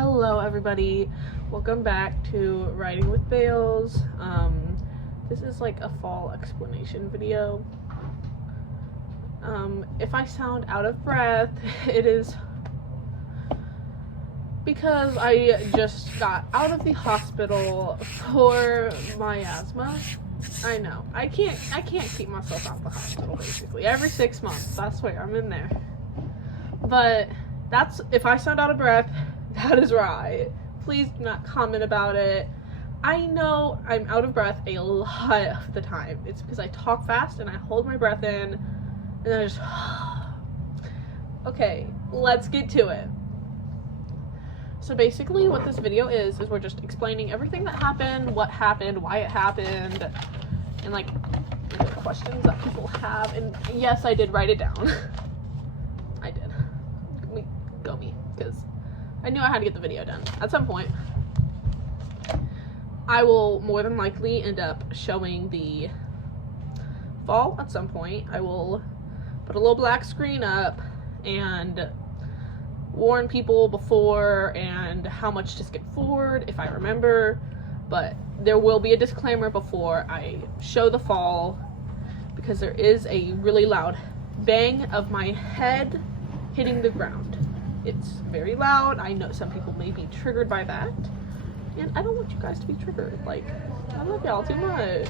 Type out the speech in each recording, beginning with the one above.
Hello everybody, welcome back to Riding with Bales. This is like a fall explanation video. If I sound out of breath, it is because I just got out of the hospital for my asthma. I know, I can't keep myself out of the hospital basically. Every 6 months, I swear, I'm in there. But that's, if I sound out of breath, that is right. Please do not comment about it. I know I'm out of breath a lot of the time. It's because I talk fast and I hold my breath in and then I just okay, let's get to it. So basically what this video is we're just explaining everything that happened, what happened, why it happened, and like the questions that people have. And yes, I did write it down. I did. Go me, because I knew I had to get the video done at some point. I will more than likely end up showing the fall at some point. I will put a little black screen up and warn people before and how much to skip forward if I remember, but there will be a disclaimer before I show the fall because there is a really loud bang of my head hitting the ground. It's very loud. I know some people may be triggered by that, and I don't want you guys to be triggered. Like, I love y'all too much.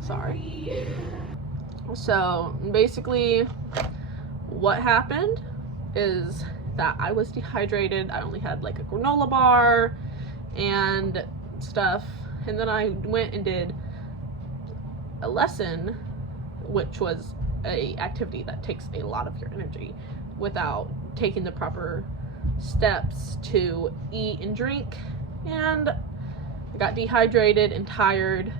Sorry. So basically what happened is that I was dehydrated. I only had like a granola bar and stuff, and then I went and did a lesson, which was a activity that takes a lot of your energy without taking the proper steps to eat and drink, and I got dehydrated and tired.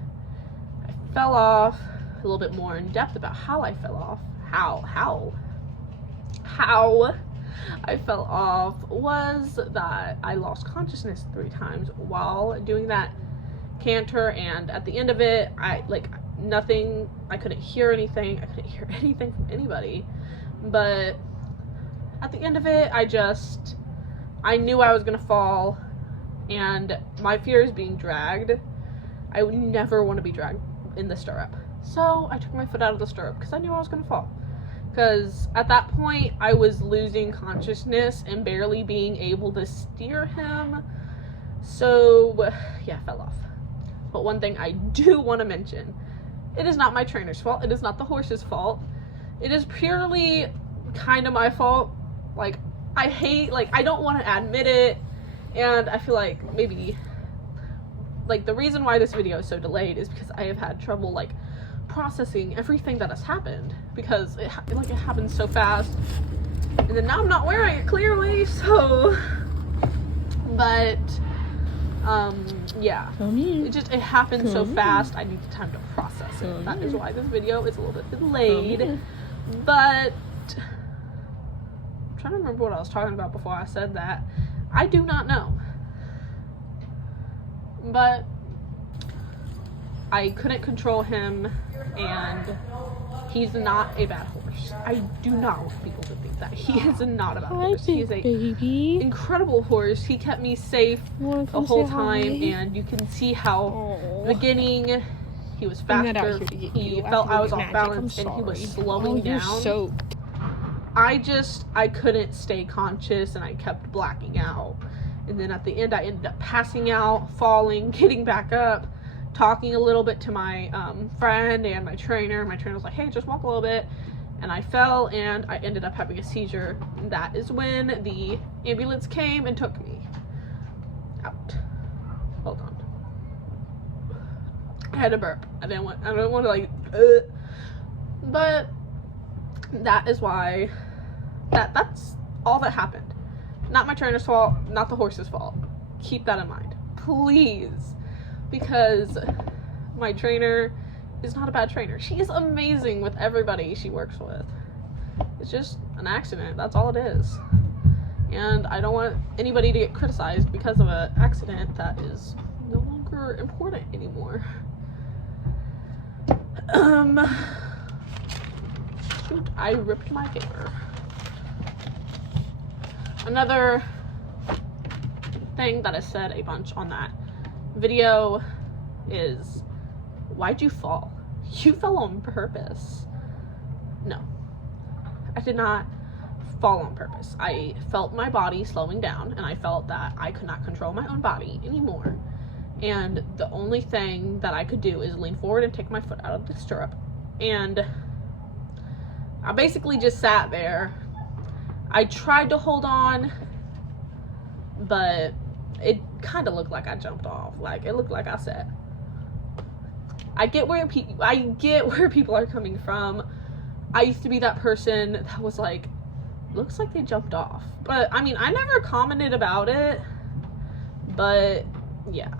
I fell off. A little bit more in depth about how I fell off. How I fell off was that I lost consciousness 3 times while doing that canter, and at the end of it, nothing, I couldn't hear anything. I couldn't hear anything from anybody. But at the end of it, I knew I was gonna fall, and my fear is being dragged. I would never want to be dragged in the stirrup. So I took my foot out of the stirrup because I knew I was gonna fall. Because at that point, I was losing consciousness and barely being able to steer him. So yeah, I fell off. But one thing I do want to mention, it is not my trainer's fault. It is not the horse's fault. It is purely kind of my fault. Like, I don't want to admit it, and I feel like maybe, like, the reason why this video is so delayed is because I have had trouble, like, processing everything that has happened, because it happened so fast, and then now I'm not wearing it clearly, so, but, yeah, it happened so fast, I need time to process it. That is why this video is a little bit delayed, but I'm trying to remember what I was talking about before I said that. I do not know, but I couldn't control him, and he's not a bad horse. I do not want people to think that. He is not a bad horse. He is a incredible horse. He kept me safe the whole time, and you can see how beginning he was faster. He felt I was off balance, and he was slowing down. I couldn't stay conscious, and I kept blacking out. And then at the end, I ended up passing out, falling, getting back up, talking a little bit to my friend and my trainer. My trainer was like, hey, just walk a little bit. And I fell, and I ended up having a seizure. And that is when the ambulance came and took me out. Hold on. I had to burp. I don't want to like, but that is why, that's all that happened. Not my trainer's fault, not the horse's fault. Keep that in mind, please. Because my trainer is not a bad trainer. She is amazing with everybody she works with. It's just an accident. That's all it is. And I don't want anybody to get criticized because of an accident that is no longer important anymore. shoot, I ripped my finger. Another thing that I said a bunch on that video is, why'd you fall? You fell on purpose. No, I did not fall on purpose. I felt my body slowing down, and I felt that I could not control my own body anymore. And the only thing that I could do is lean forward and take my foot out of the stirrup. And I basically just sat there. I tried to hold on, but it kind of looked like I jumped off. Like, it looked like I said. I get where people are coming from. I used to be that person that was like, looks like they jumped off. But I mean, I never commented about it, but yeah,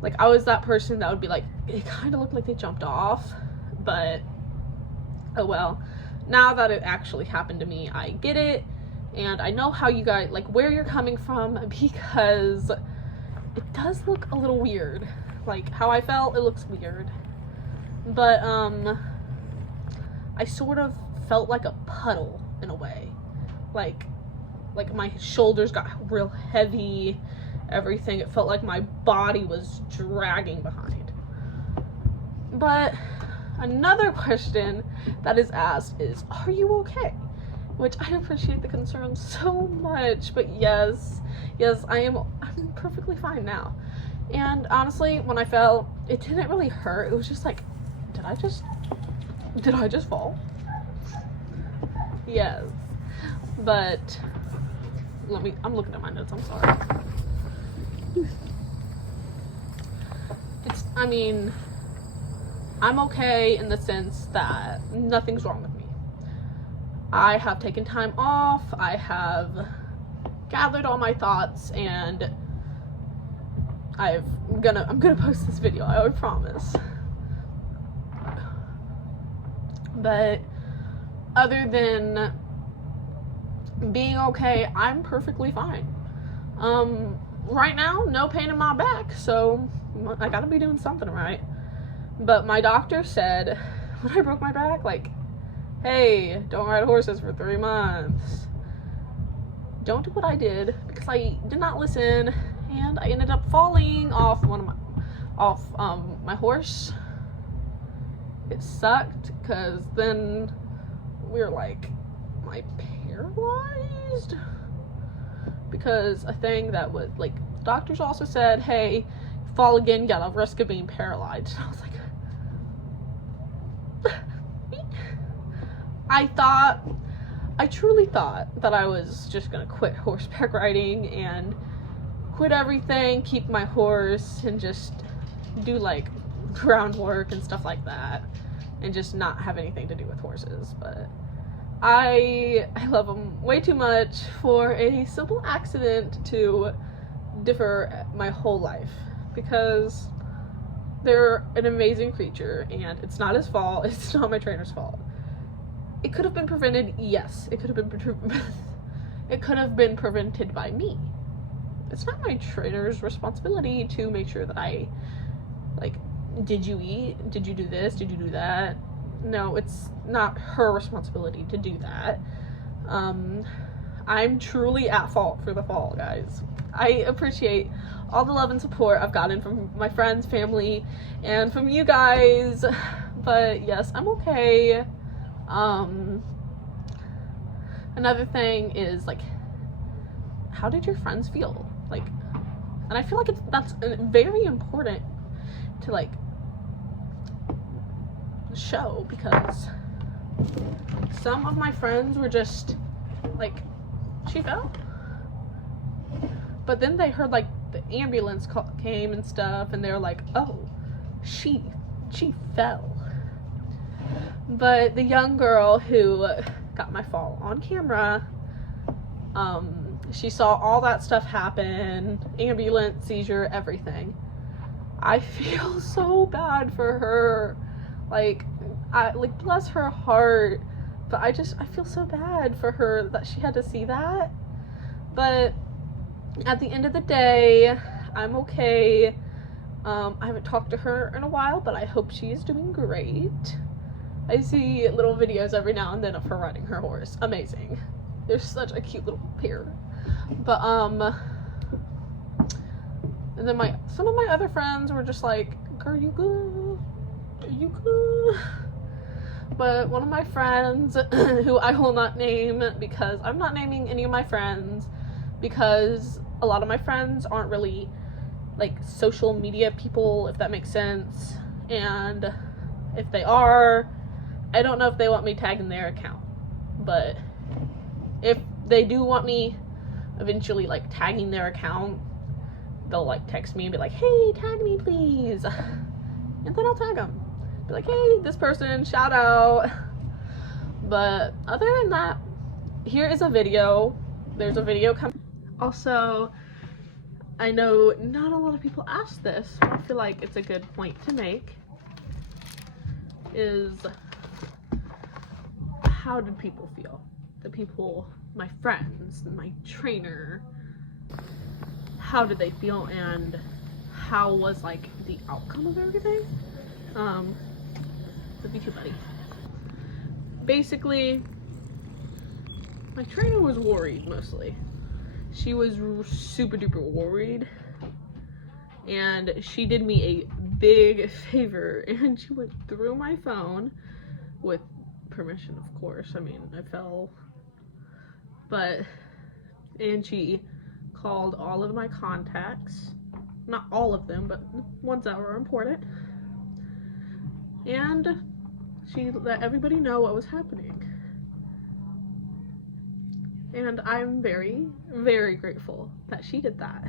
like, I was that person that would be like, it kind of looked like they jumped off, but oh well. Now that it actually happened to me, I get it, and I know how you guys, like, where you're coming from, because it does look a little weird. Like, how I felt, it looks weird. But I sort of felt like a puddle in a way. Like my shoulders got real heavy, everything. It felt like my body was dragging behind. But another question that is asked is, are you okay? Which I appreciate the concern so much, but yes, I'm perfectly fine now. And honestly, when I fell, it didn't really hurt. It was just like, did I just fall? Yes. But I'm looking at my notes, I'm sorry. I'm okay in the sense that nothing's wrong with me. I have taken time off, I have gathered all my thoughts, and I'm gonna post this video, I promise. But other than being okay, I'm perfectly fine. Right now, no pain in my back, so I gotta be doing something right. But my doctor said when I broke my back, like, hey, don't ride horses for 3 months. Don't do what I did, because I did not listen, and I ended up falling off my horse. It sucked, because then we were like, am I paralyzed? Because a thing that was, like, doctors also said, hey, fall again, you got a risk of being paralyzed. And I was like, I truly thought that I was just gonna quit horseback riding and quit everything, keep my horse, and just do like groundwork and stuff like that, and just not have anything to do with horses. But I love them way too much for a simple accident to differ my whole life, because they're an amazing creature, and it's not his fault. It's not my trainer's fault. It could have been prevented, yes. It could have been prevented by me. It's not my trainer's responsibility to make sure that I, like, did you eat? Did you do this? Did you do that? No, it's not her responsibility to do that. I'm truly at fault for the fall, guys. I appreciate all the love and support I've gotten from my friends, family, and from you guys. But yes, I'm okay. Another thing is, like, how did your friends feel? Like, and I feel like that's very important to, like, show, because some of my friends were just like, she fell, but then they heard like the ambulance came and stuff, and they were like, oh, she fell. But the young girl who got my fall on camera, she saw all that stuff happen, ambulance, seizure, everything. I feel so bad for her. Like, bless her heart, but I feel so bad for her that she had to see that. But at the end of the day, I'm okay. I haven't talked to her in a while, but I hope she's doing great. I see little videos every now and then of her riding her horse. Amazing. They're such a cute little pair. But and then some of my other friends were just like, girl, you good? Are you good? But one of my friends, who I will not name, because I'm not naming any of my friends, because a lot of my friends aren't really like social media people, if that makes sense. And if they are, I don't know if they want me tagging their account. But if they do want me eventually like tagging their account, they'll like text me and be like, hey, tag me please. And then I'll tag them. Be like, hey, this person, shout out. But other than that, here is a video. There's a video coming. Also, I know not a lot of people ask this, but I feel like it's a good point to make, is how did people feel? The people, my friends, my trainer, how did they feel, and how was like the outcome of everything? The B2 buddy. Basically, my trainer was worried mostly. She was super duper worried, and she did me a big favor, and she went through my phone with permission, of course. I mean, I fell, and she called all of my contacts, not all of them, but ones that were important, and she let everybody know what was happening. And I'm very, very grateful that she did that.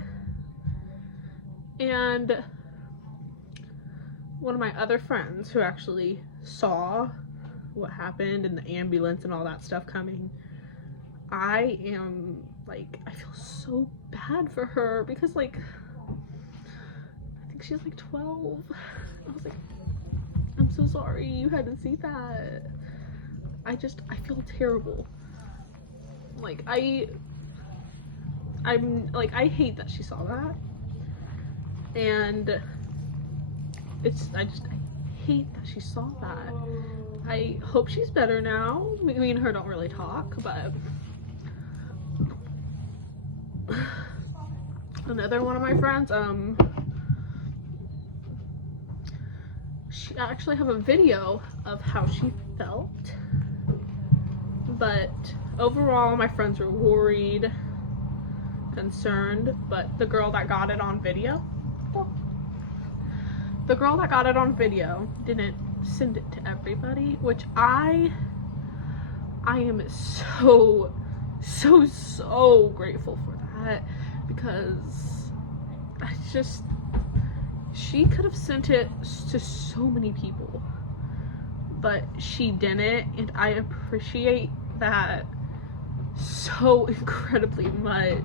And one of my other friends who actually saw what happened and the ambulance and all that stuff coming, I feel so bad for her, because like, I think she's like 12. I was like, I'm so sorry you had to see that. I feel terrible. Like, I'm like, I hate that she saw that, and I hate that she saw that. I hope she's better now. Me and her don't really talk, but another one of my friends, I actually have a video of how she felt, but overall my friends were worried, concerned. But the girl that got it on video didn't send it to everybody, which I am so grateful for that, because she could have sent it to so many people, but she didn't, and I appreciate that so incredibly much.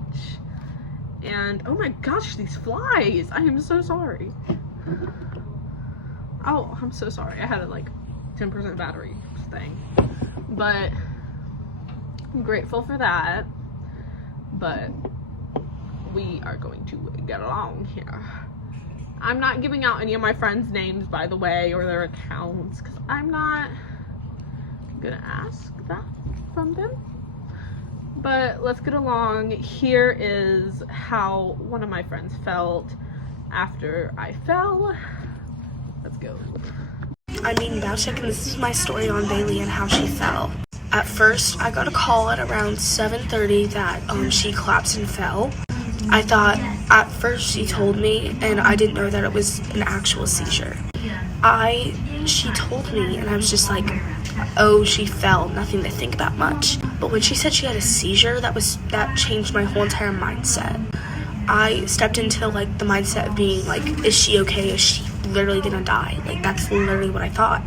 And oh my gosh, these flies, I am so sorry. Oh, I'm so sorry. I had a like 10% battery thing, but I'm grateful for that. But we are going to get along here. I'm not giving out any of my friends' names, by the way, or their accounts, because I'm not gonna ask that from them. But let's get along. Here is how one of my friends felt after I fell. Let's go. I'm Megan Bauchek, and this is my story on Bailey and how she fell. At first, I got a call at around 7:30 that she collapsed and fell. I thought, at first she told me, and I didn't know that it was an actual seizure. She told me, and I was just like, oh, she fell, nothing to think about much. But when she said she had a seizure, that changed my whole entire mindset. I stepped into like the mindset of being like, is she okay? Is she literally gonna die? Like, that's literally what I thought.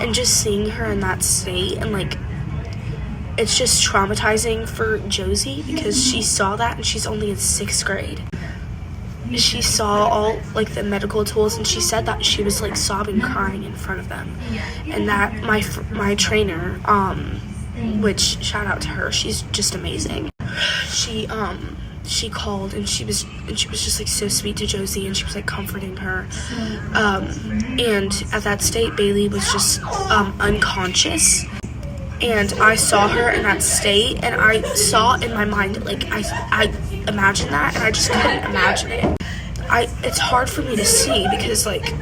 And just seeing her in that state, and like, it's just traumatizing for Josie, because she saw that and she's only in 6th grade. She saw all like the medical tools, and she said that she was like sobbing, crying in front of them. And that my trainer, which shout out to her, she's just amazing. She she called and she was just like so sweet to Josie, and she was like comforting her. And at that state, Bailey was just unconscious. And I saw her in that state, and I saw in my mind, like, I imagined that, and I just couldn't imagine it. It's hard for me to see because, like,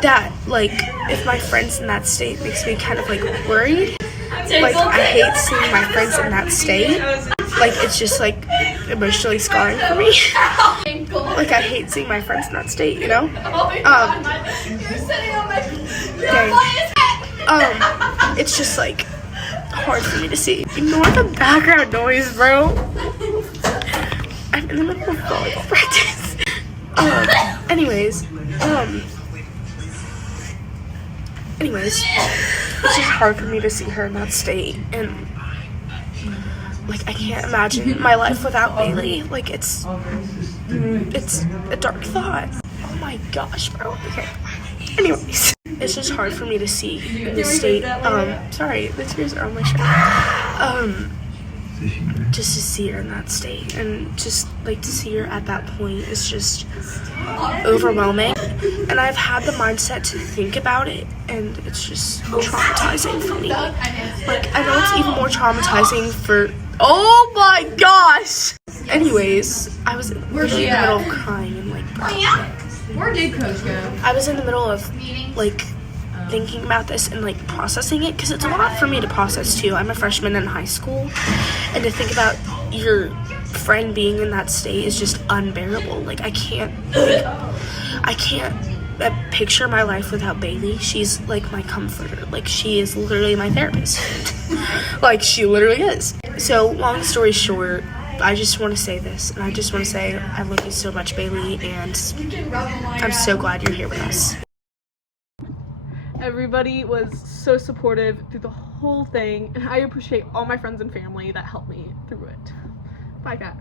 that, like, if my friend's in that state makes me kind of, like, worried. Like, I hate seeing my friends in that state. Like, it's just, like, emotionally scarring for me. Like, I hate seeing my friends in that state, you know? It's just, like, hard for me to see. Ignore the background noise, bro. I'm in the middle of volleyball practice. Anyways, it's just hard for me to see her in that state, and, like, I can't imagine my life without Bailey. Like, it's a dark thought. Oh my gosh, bro. Okay. Anyways, it's just hard for me to see in this state. Sorry, the tears are on my shirt. Just to see her in that state, and just, like, to see her at that point is just overwhelming. And I've had the mindset to think about it, and it's just traumatizing for me. Like, I know it's even more traumatizing for, oh my gosh! Anyways, I was in the middle of crying and, like, Where did Coach go? I was in the middle of, like, thinking about this and, like, processing it, because it's a lot for me to process too. I'm a freshman in high school, and to think about your friend being in that state is just unbearable. Like, I can't picture my life without Bailey. She's, like, my comforter. Like, she is literally my therapist. Like, she literally is. So, long story short, I just want to say this, and I just want to say I love you so much, Bailey, and I'm so glad you're here with us. Everybody was so supportive through the whole thing, and I appreciate all my friends and family that helped me through it. Bye, guys.